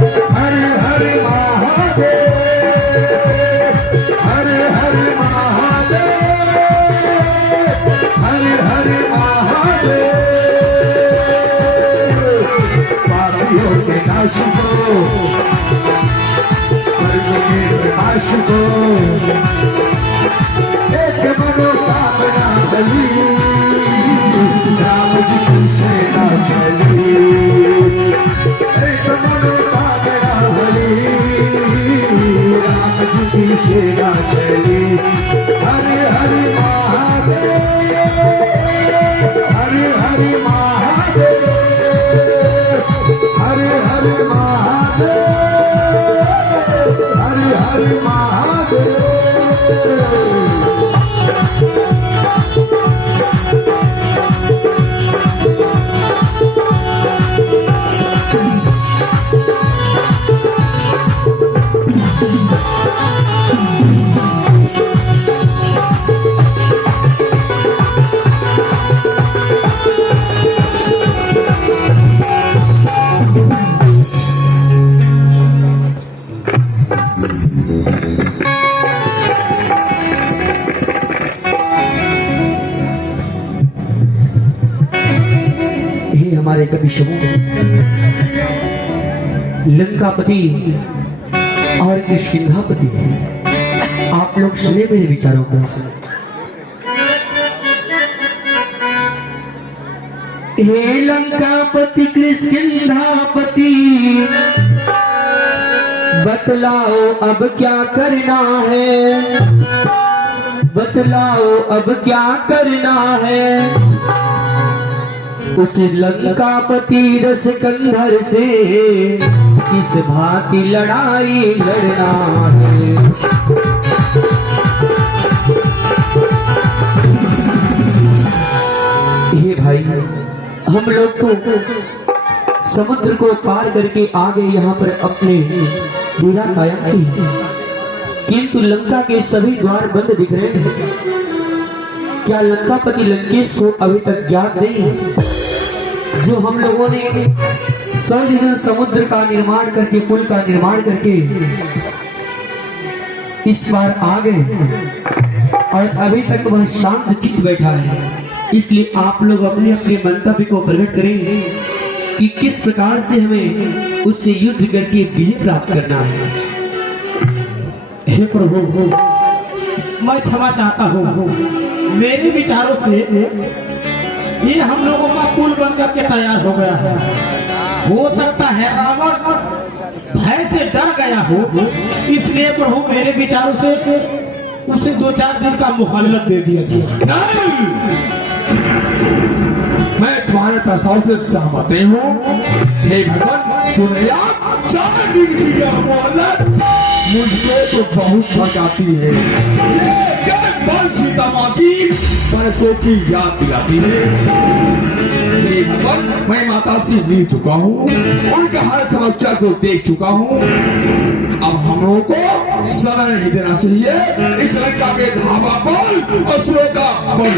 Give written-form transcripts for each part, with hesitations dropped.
हर हर महादेव, हर हर महादेव, हर हर महादेव। पापियों के नाश को, कर्म के विनाश को, एक मनोकामना बली, राम जी की सेना चली। एक मनोकामना बली, राम जी की सेना चली। हर हर महादेव, हर हर महादेव, हर हर महादेव, हर हर महादेव। हमारे कवि समूह लंकापति और किष्किंधापति, आप लोग सुने मेरे विचारों को। हे लंकापति किष्किंधापति, बतलाओ अब क्या करना है, बतलाओ अब क्या करना है। उस लंकापति रसकंधर से किस भांति लड़ाई लड़ना है। हे भाई, हम लोग तो समुद्र को पार करके आ गए, यहाँ पर अपने डेरा कायम की, किंतु लंका के सभी द्वार बंद दिख रहे हैं। क्या लंकापति लंकेश को अभी तक ज्ञात नहीं है? जो हम लोगों ने समुद्र का निर्माण करके, पुल का निर्माण करके इस पार आ गए और अभी तक वह शांत चित्त बैठा है। इसलिए आप लोग अपने अपने मंतव्य को प्रकट करेंगे कि किस प्रकार से हमें उससे युद्ध करके विजय प्राप्त करना है। हे प्रभु, मैं क्षमा चाहता हूँ। मेरे विचारों से ये हम लोगों का पुल बनकर के तैयार हो गया है। हो सकता है रावण भय से डर गया हो, इसलिए प्रभु मेरे विचारों से उसे 2-4 दिन का मोहल्लत दे दिया था। नहीं, मैं तुम्हारे प्रस्ताव से सहमत नहीं हूँ। हे भगवान, सुने आप, 4 दिन की यह मोहल्लत मुझको तो बहुत थकाती है। सीता माँ की पैसों की याद दिलाती है। हे भगवान, मैं माता से मिल चुका हूँ, उनका हर समस्या को देख चुका हूँ। अब हम लोगों को समय नहीं देना चाहिए। इस लंका में धावा बोल असुरों का बल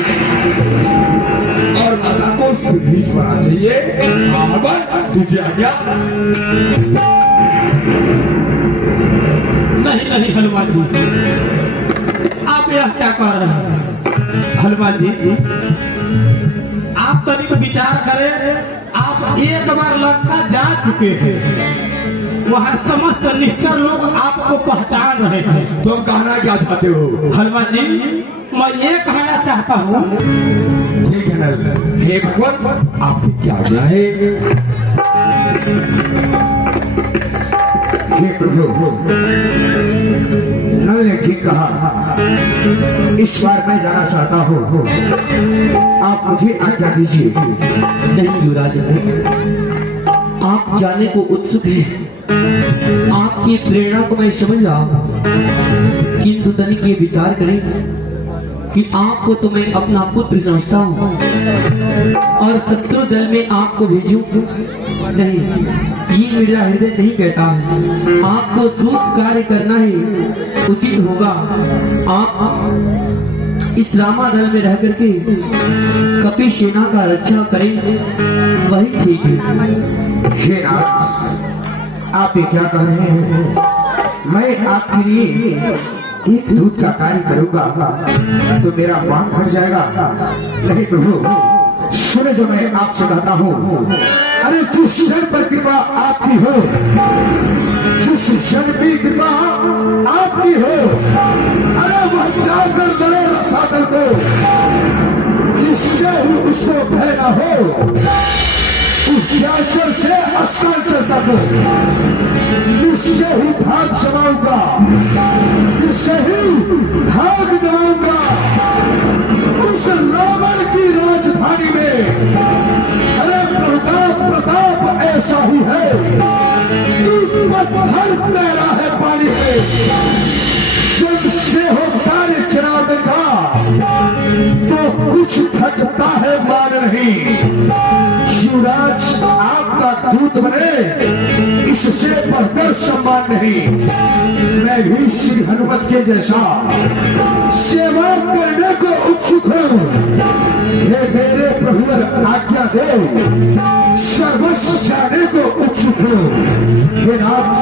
और माता को सिरनीच बनाना चाहिए। हाँ भगवान, तुझे आज्ञा। नहीं नहीं हनुमान जी, आप यह क्या कह रहे हैं? हनुमान जी, आप तनिक विचार करें। आप एक बार लंका जा चुके हैं, वहाँ समस्त निश्चर लोग आपको पहचान रहे हैं। तुम कहना क्या चाहते हो? हनुमान जी, मैं ये कहना चाहता हूँ। ठीक है नल। हे भगवान, आपकी क्या आज्ञा है? हे प्रभु, नल ने ठीक कहा। इस बार मैं जाना चाहता हूँ, आप मुझे आज्ञा दीजिए। नहीं युवराज, आप जाने को उत्सुक हैं, आपकी प्रेरणा को मैं समझ रहा हूँ, किंतु तनिक ये विचार करें कि आपको तो मैं अपना पुत्र समझता हूँ और शत्रु दल में आपको भेजूं नहीं, ये मेरा हृदय नहीं कहता है। आपको दूत कार्य करना ही उचित होगा। आप इस रामा दल में रह करके कपि सेना का रक्षा करें, वही ठीक है। हे नाथ, आप ये क्या कह रहे हैं? मैं आपके लिए एक दूध का कार्य करूंगा तो मेरा मान घट जाएगा? नहीं प्रभु, सुने जो मैं आपसे कहता हूँ। अरे जिस क्षण पर कृपा आपकी हो, जिस क्षण की कृपा आपकी हो, अरे वह जाकर लड़े रसातल को, निश्चय ही उसको भय न हो। उस व्याचल से अस्तांचल तक निश्चय ही भाग जमाऊंगा, निश्चय ही भाग जमाऊंगा। उस रावण की राजधानी में अरे प्रताप ऐसा ही है कि पत्थर तैरा है पानी से। जब से हो तारे जनार्दन का तो कुछ घटता है मान नहीं। युवराज आपका दूत बने इससे बढ़कर सम्मान नहीं। मैं भी श्री हनुमत के जैसा सेवा करने को उत्सुक हूँ। हे मेरे प्रभुवर आज्ञा दे, सर्वस्व जाने को उत्सुक हूँ। हे नाथ,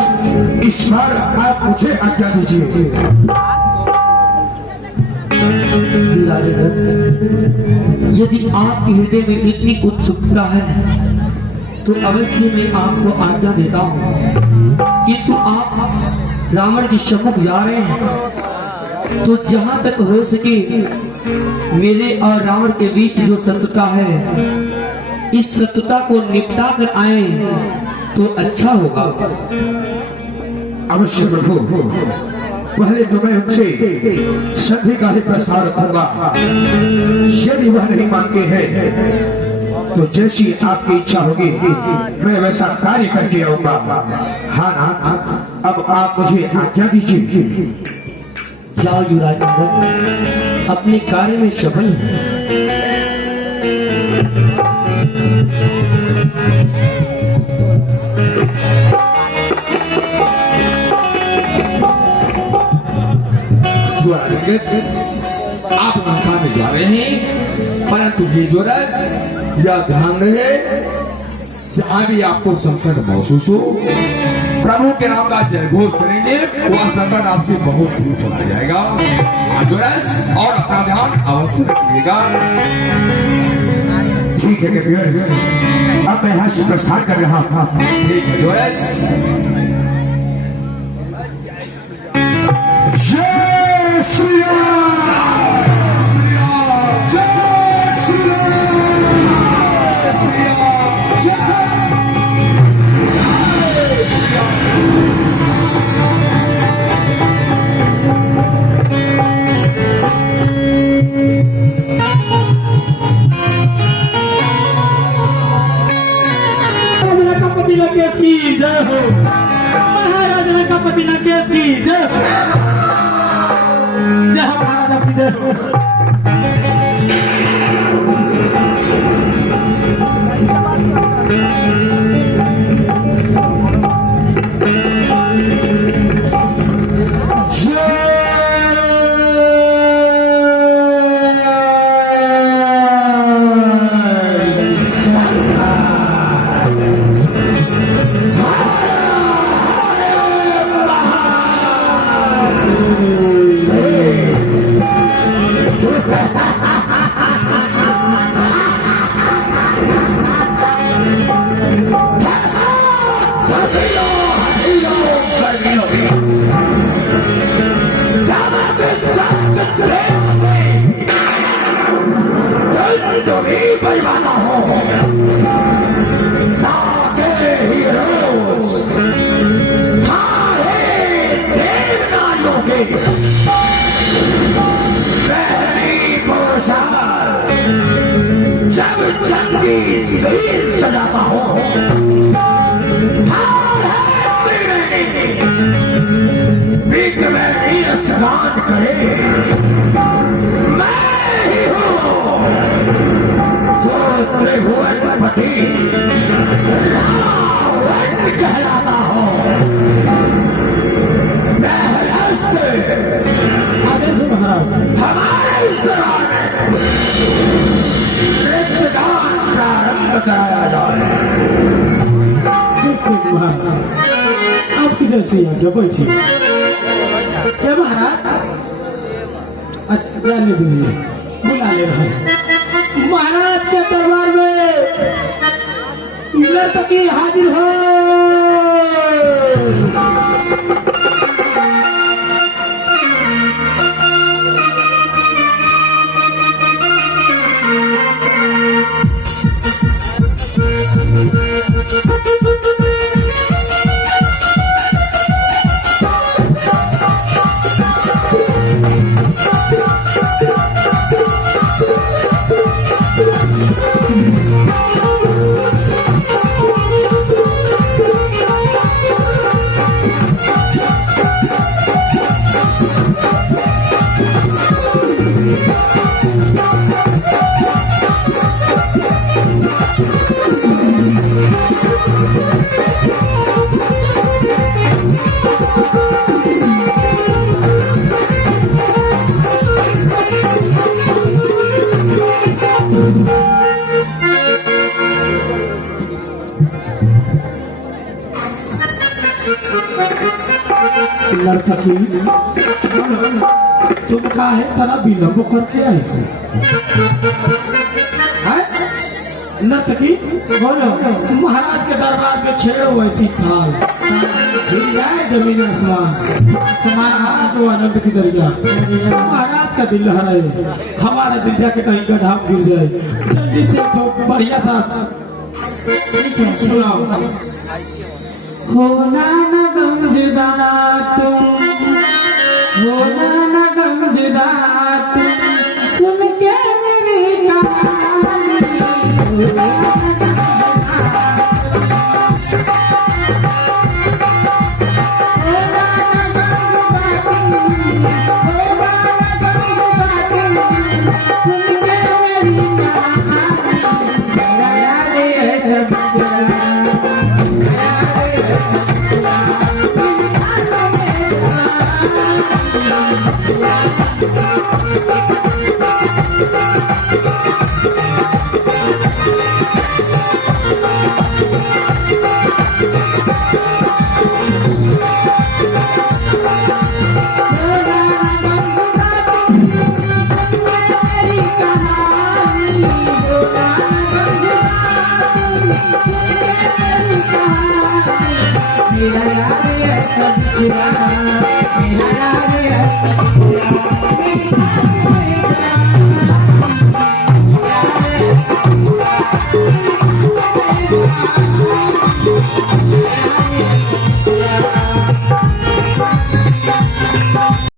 इस बार आप मुझे आज्ञा दीजिए। जी राजेंद्र, यदि आपके हृदय में इतनी उत्सुकता है तो अवश्य मैं आपको आज्ञा देता हूँ। किंतु आप रावण के सम्मुख जा रहे हैं तो जहां तक हो सके मेरे और रावण के बीच जो शत्रुता है, इस शत्रुता को निपटा कर आए तो अच्छा होगा। अवश्य प्रभु, पहले तो मैं उनसे संधि का ही प्रसार रखूंगा। यदि वह नहीं मानते हैं तो जैसी आपकी इच्छा होगी मैं वैसा कार्य करके आऊंगा। हाँ नाथ, अब आप मुझे आज्ञा दीजिए। जाओ युवराज नंदन, अपने कार्य में सफल हैं। आप लंका में जा रहे हैं, परंतु ये जो रस या ध्यान रहे, जहां भी आपको संकट महसूस हो, प्रभु के नाम का जयघोष करेंगे, वह संकट आपसे बहुत दूर चला जाएगा। जोरस और अपना ध्यान अवश्य रखिएगा। ठीक है कबीर, अब मैं यहाँ से प्रस्थान कर रहा हूँ। ठीक है जोरस। जय श्री राम, जय श्री राम, जय पति लंकेश की जय हो। महाराज लंकापति लंकेश की जय हो। जय हो महाराज की जय हो। जब जंगी सीन सजाता हो, स्नान करे, मैं ही हूँ जो त्रिभुवनपति रावण कहलाता हूँ। हमारे इस दौरान नृत्यदान प्रारंभ कराया जाए। आपकी जैसी आज्ञा बैठिए। क्या महाराज? अच्छा जाने दीजिए, बुला ले रहा हूं। महाराज के दरबार में नर्तकी हाजिर हो। नर्तकी तुम काहे तरह विलंब करके आई हो? हैं? नर्तकी बोलो, महाराज के दरबार में छेड़ो ऐसी थाल, गिर जाए जमीन आसमान, समान तो आनंद की दरिया। महाराज का दिल लहराए, हमारा दिल जाके कहीं गड्ढा में गिर जाए। जल्दी से तो बढ़िया सा सुनाओ। होना न गमजुदा तुम, होना न गमजुदा तुम, सुन के मेरी कहानी। होना न मेरा यार ऐसा